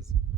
please.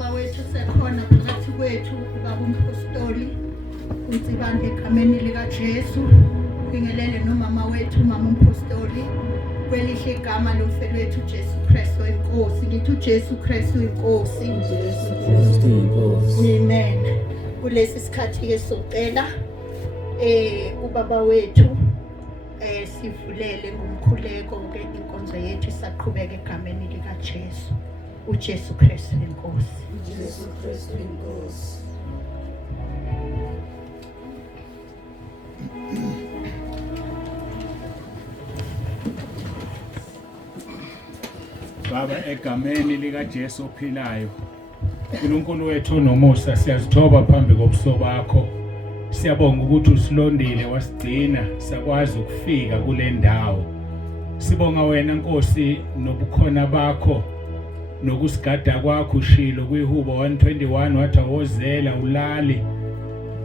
ubaba wethu sekhona phakathi kwethu ubaba umpostoli uNtsibande egameni likaJesu bingelele nomama wethu mama umpostoli kwelihle igama lomfelowethu Jesu Kristu inkosi ngithi uJesu Kristu inkosi Jesu Kristu inkosi amen kulesi sikhathi ke socela ubaba wethu sivulele ngomkhuleko ke inkonzo yethu isaqhubeka egameni likaJesu uJesu Kristu inkosi uJesu Kristu inkosi Baba egameni likaJesu ophilayo uNkulunkulu wethu onomusa siyazithoba phambi kobuso bakho siyabonga ukuthi usilondile wasigcina sakwazi ukufika kule ndawo sibonga wena Nkosi nobukhona bakho nokusigada kwakho ushilo kwihubo 121 wathi awozela ulali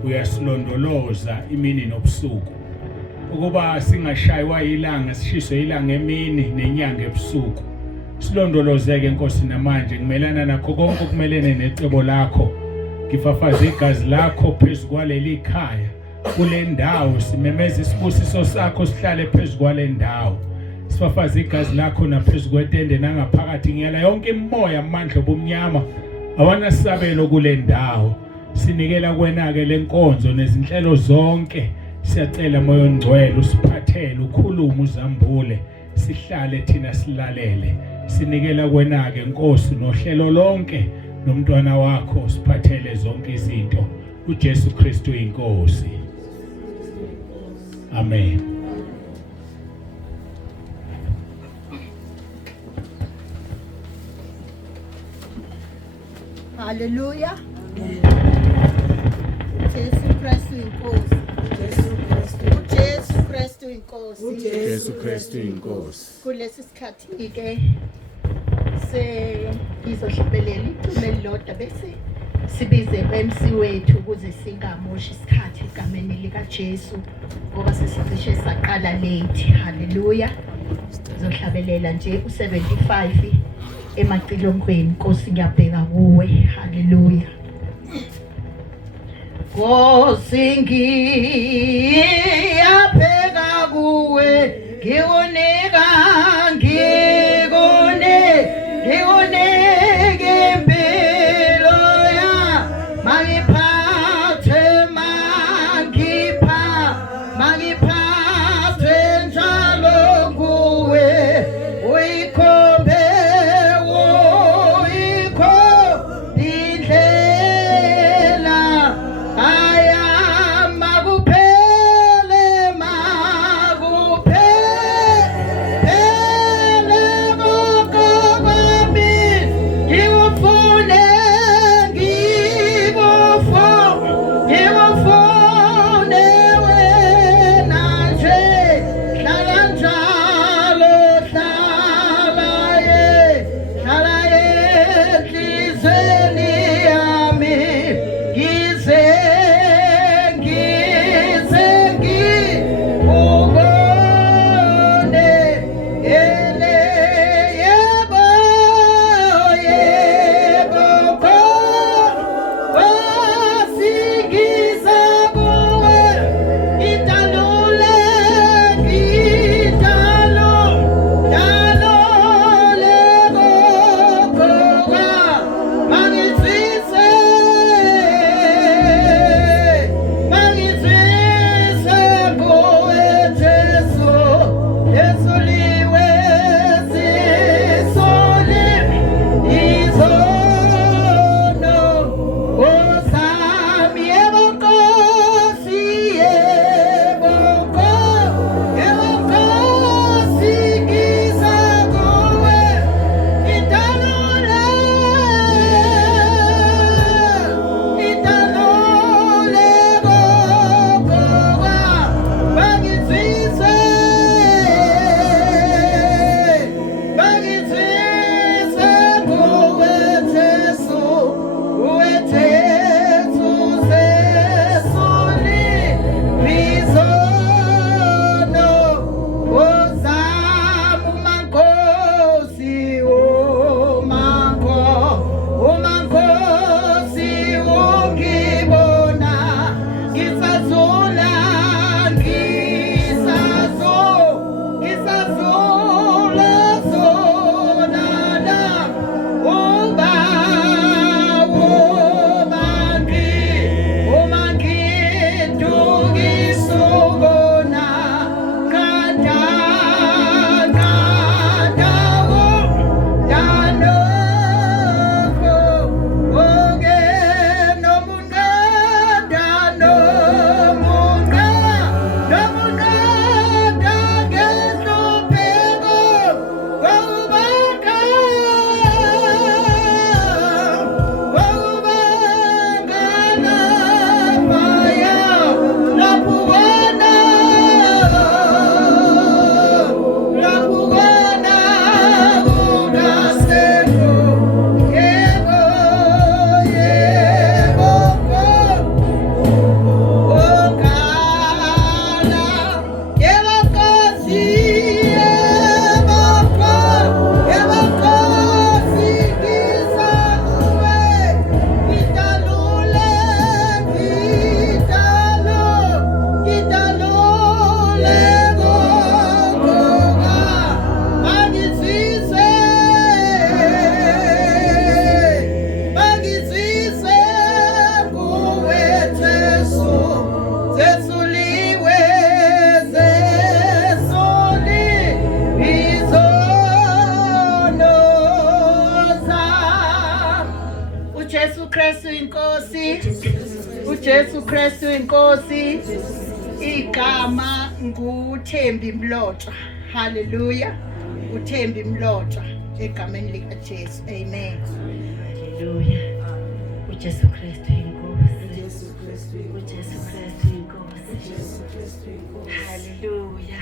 uyasilondoloza imini nobusuku ukuba singashaywa ilanga sishiswe ilanga emini nenyanga ebusuku silondolozeke Nkosi namanje ngimelana nakho konke okumelene necebo lakho ngifafaza igazi lakho phezulu kwaleli khaya kule ndawo simemeza isibusiso sakho sihlale phezulu kwale ndawo sifafaza igazi lakho naphezulu kwetende nangaphakathi ngiyala yonke imoya amandla obumnyama awanasabelo kule ndawo sinikela kwena ke lenkonzo nezinhlelo zonke siyacela moya ongcwele usiphathele ukhuluma uzambule sihlale thina silalele sinikela kwena ke Nkosi nohlelo lonke nomntwana wakho usiphathele zonke izinto uJesu Kristu inkosi amen haleluya Jesu Kristu inkosi Jesu Kristu inkosi Jesu Kristu inkosi kulesi sikhathi ke izohlabelela iculo elilodwa bese sibize MC wethu ukuze singamoshi isikhathi egameni likaJesu ngoba sesicishe saqala late haleluya sizohlabelela nje u75 emacilongweni Nkosi ngiyabheka kuwe haleluya Nkosi ngiyabheka kuwe ngikunika impilo ya mangiphathe njalo kuwe uyikhombe indlela ayama kuphela uJesu Kristu inkosi, uJesu Kristu inkosi. Igama nguThembi Mlotshwa. Hallelujah. uThembi Mlotshwa egameni lika Jesu. Amen. Haleluya. uJesu Kristu inkosi. uJesu Kristu inkosi. Haleluya.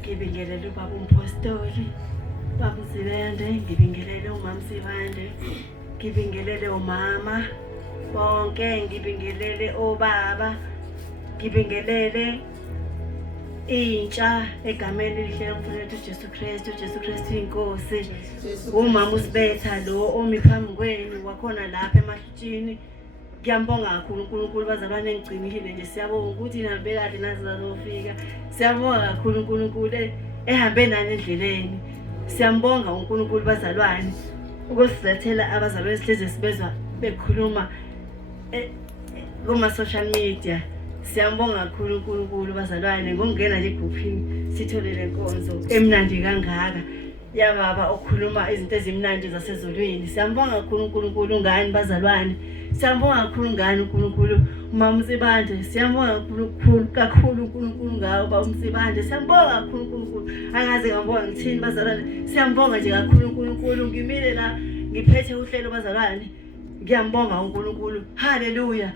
Ngibingelele ubaba umpostoli, baba uSibende, ngibingelele umama Sibande, ngibingelele umama bonke, ngibingelele obaba, ngibingelele intsha egameni elihle lomfowethu uJesu Kristu. uJesu Kristu inkosi. Umama uSibetha lo omi phambi kwenu wakhona lapha emahlutshini. Ngiyambonga kakhulu uNkulunkulu, bazalwane engigcinile nje, siyabonga ukuthi nihambe kahle nazizofika. Siyabonga kakhulu uNkulunkulu ehambe nani endleleni. Siyambonga uNkulunkulu bazalwane ukusilethela abazalwane sihleze sibezwa bekhuluma kuma social media. Siyambonga kakhulu uNkulunkulu bazalwane ngokungena nje egrouphini sitholele inkonzo emnandi kangaka yababa okhuluma izinto ezimnandi zasezulwini. Siyambonga kakhulu uNkulunkulu ngani bazalwane. Siyambonga kakhulu ngani uNkulunkulu umama uSibande. Siyambonga kakhulu uNkulunkulu ngawo baba uSibande. Siyambonga kakhulu uNkulunkulu. Angaze ngambonga ngithini bazalwane. Siyambonga nje kakhulu uNkulunkulu. Ngimile la ngiphethe uhlelo bazalwane. Ngiyambonga uNkulunkulu. Haleluya.